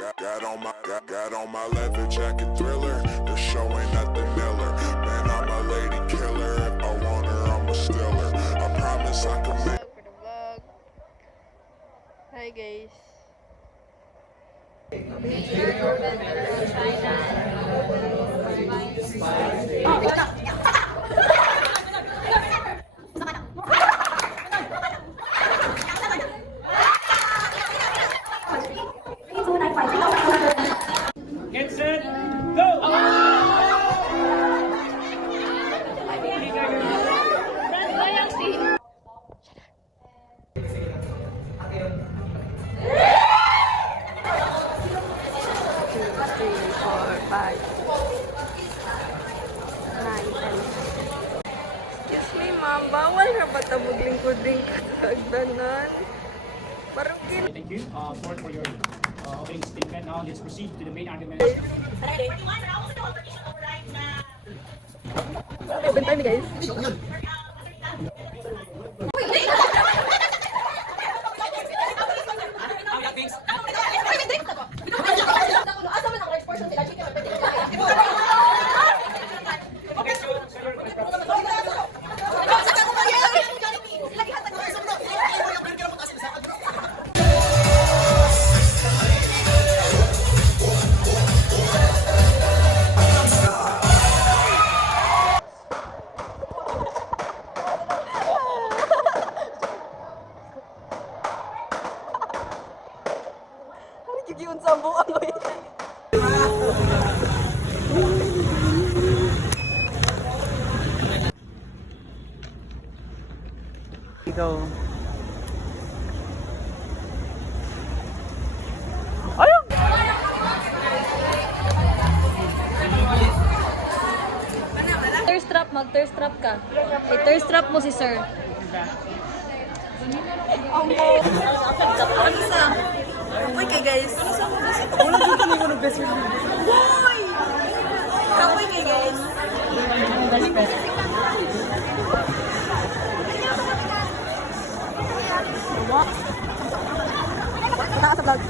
Got on my leather jacket Thriller. The show ain't nothing iller. Man, I'm a lady killer. If I want her, I'm a stealer. I promise I can make. For the vlog. Hi guys. Get set, go! Excuse me ma'am, bawal na ba tabog lingkod-lingkod hagdanan? Parang Thank you for your opening statement. Now let's proceed to the main argument. open time guys. Gigiun sa buang ko yun. Ikaw. Ayun! Thirst trap, mag-thirst trap ka. I-thirst trap mo si sir. Ano sa? Kapoy ka guys. Wala dito na yung best friend. Boy! Kapoy ka guys. Best friend. Kita ka sa vlog.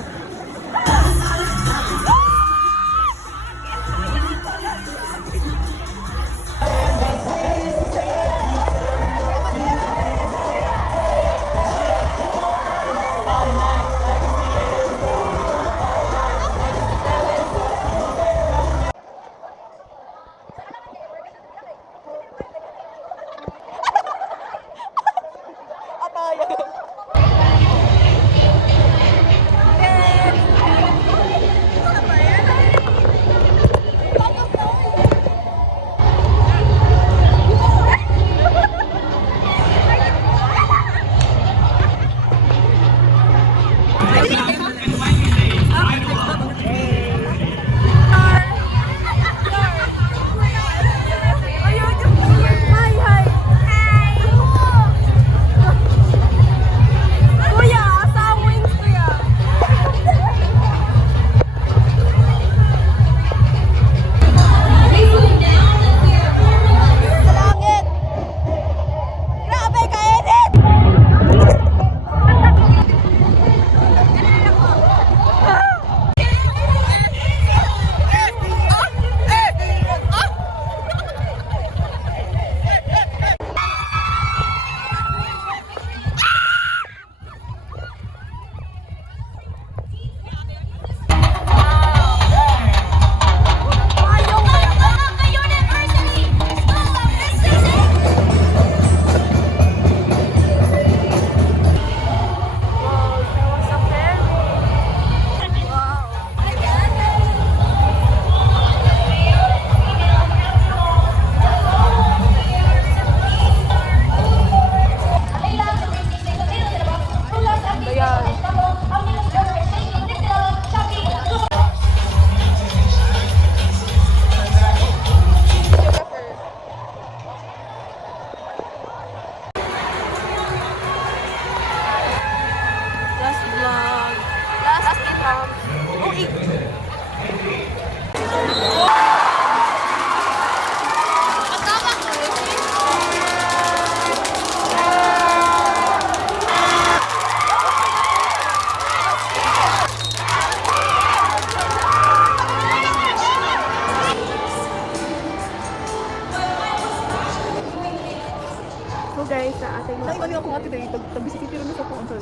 Mali ako nga today, tag-bisiti rin sa kung saan.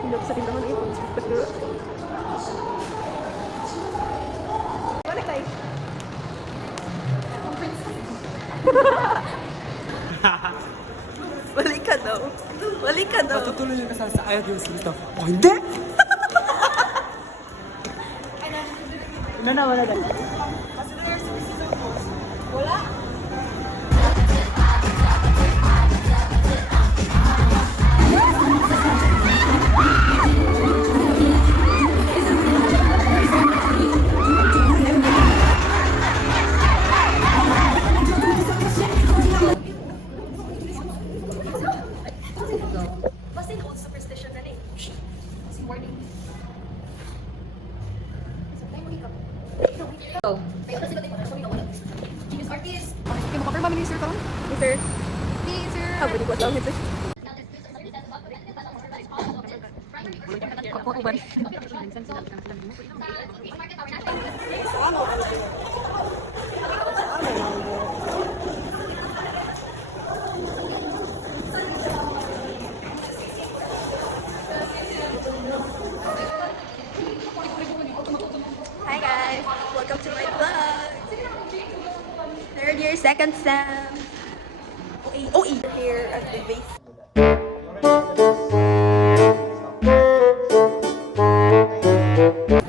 Hindi ako sa tindahan na ito. Balik tayo. Balik ka daw. Balik ka daw. Patutuloy yung kasal sa ayaw yung silito. Oh, hindi! Wala na. Basta yung old superstition na rin. Kasi morning. Oh. Genius artist. Yung makapirma ni Sir Tom? Ni Sir? Ni Sir? Ah, pwede ko tawag ito. Hi guys! Welcome to my vlog! Third year, second sem. OE. Here at the base.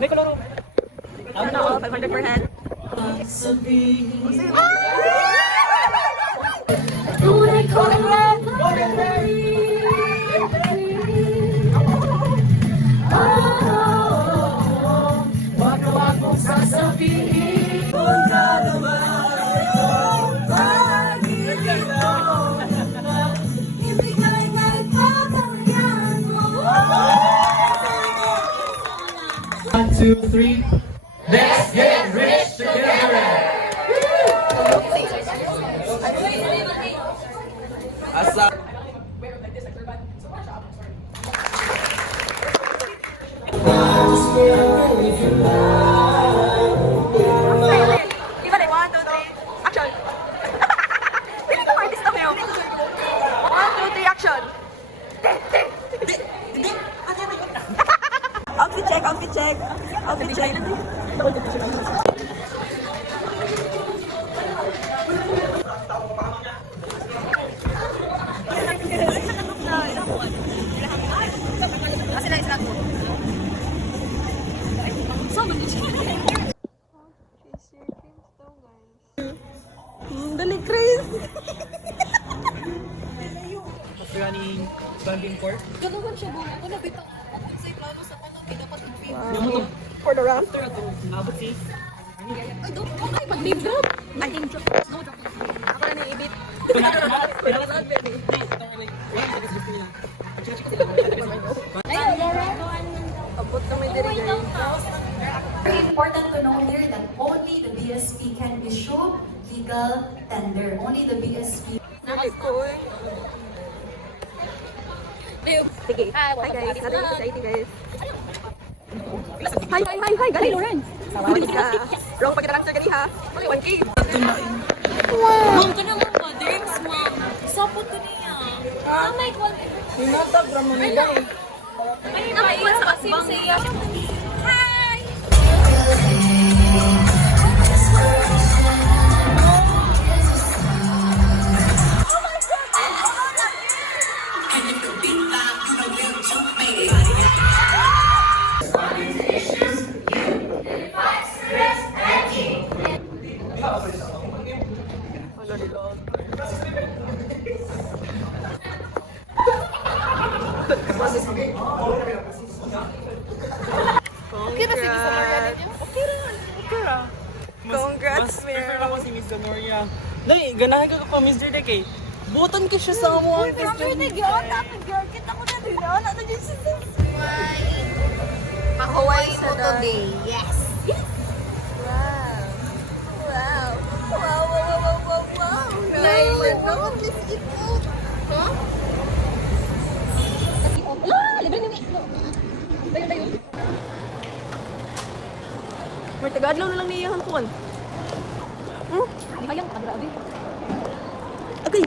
May koloro. Ano, 500 per head. One, two, three. Let's get rich together. Asa. Iba na, 1, 2, 3, action! Hindi ko artist ako yun. 1, 2, 3, action! Outfit check, outfit check. Outfit check. Sila isla ko. Dali, Chris! Running banding court. For the round. Nabot si. Ay, ako na naiibit. Pinakanood, baby. Abot kami diri, guys. Very important to know here that only the BSP can issue legal tender. Only the BSP. Dali ko eh. Sige. Hi guys, natin yung society guys. Hi, gali Lauren. Gali ka. Wrong pagkita lang sir gali ha. 1K. Ma'am, ka naman ba? Dreams, ma'am. Sapot ko niya. Ah, may kwento. Hinatag ramon ni dai. May naiwan sa kasim siya. Hi! Congrats, Prefer Meryl. ako si Miss Donoria. Nay, ganahan ka pa Miss Direk eh. Butan ka siya sa amo ang question. Makuway sa today. Yes. Wow. Wow. Wow. Nice. Huh? May tagadlaw na lang niya yung hangkuan. Di kayang, grabe. Agay.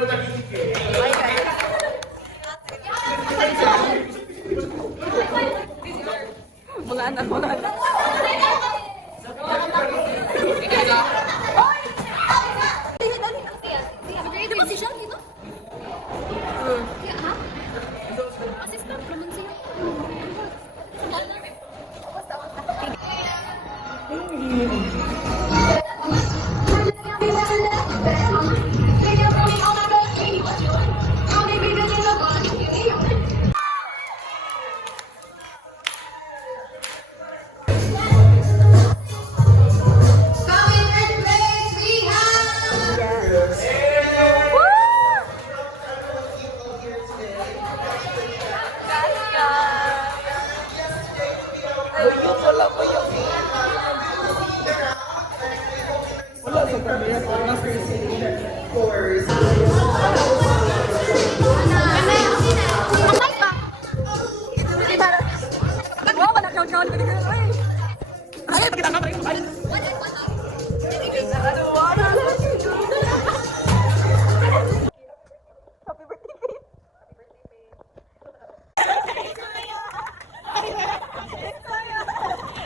Mga anak, mga anak.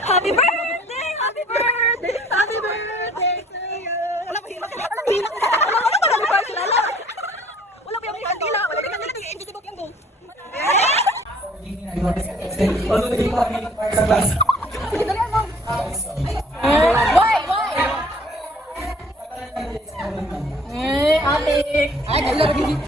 Happy birthday! Happy birthday! Happy birthday to you! Wala pa hila. Wala pa hila. Wala pa hila. Wala pa yung kandila. Wala pa yung kandila. Invisible yung go. Why? Why? Ate! Ay,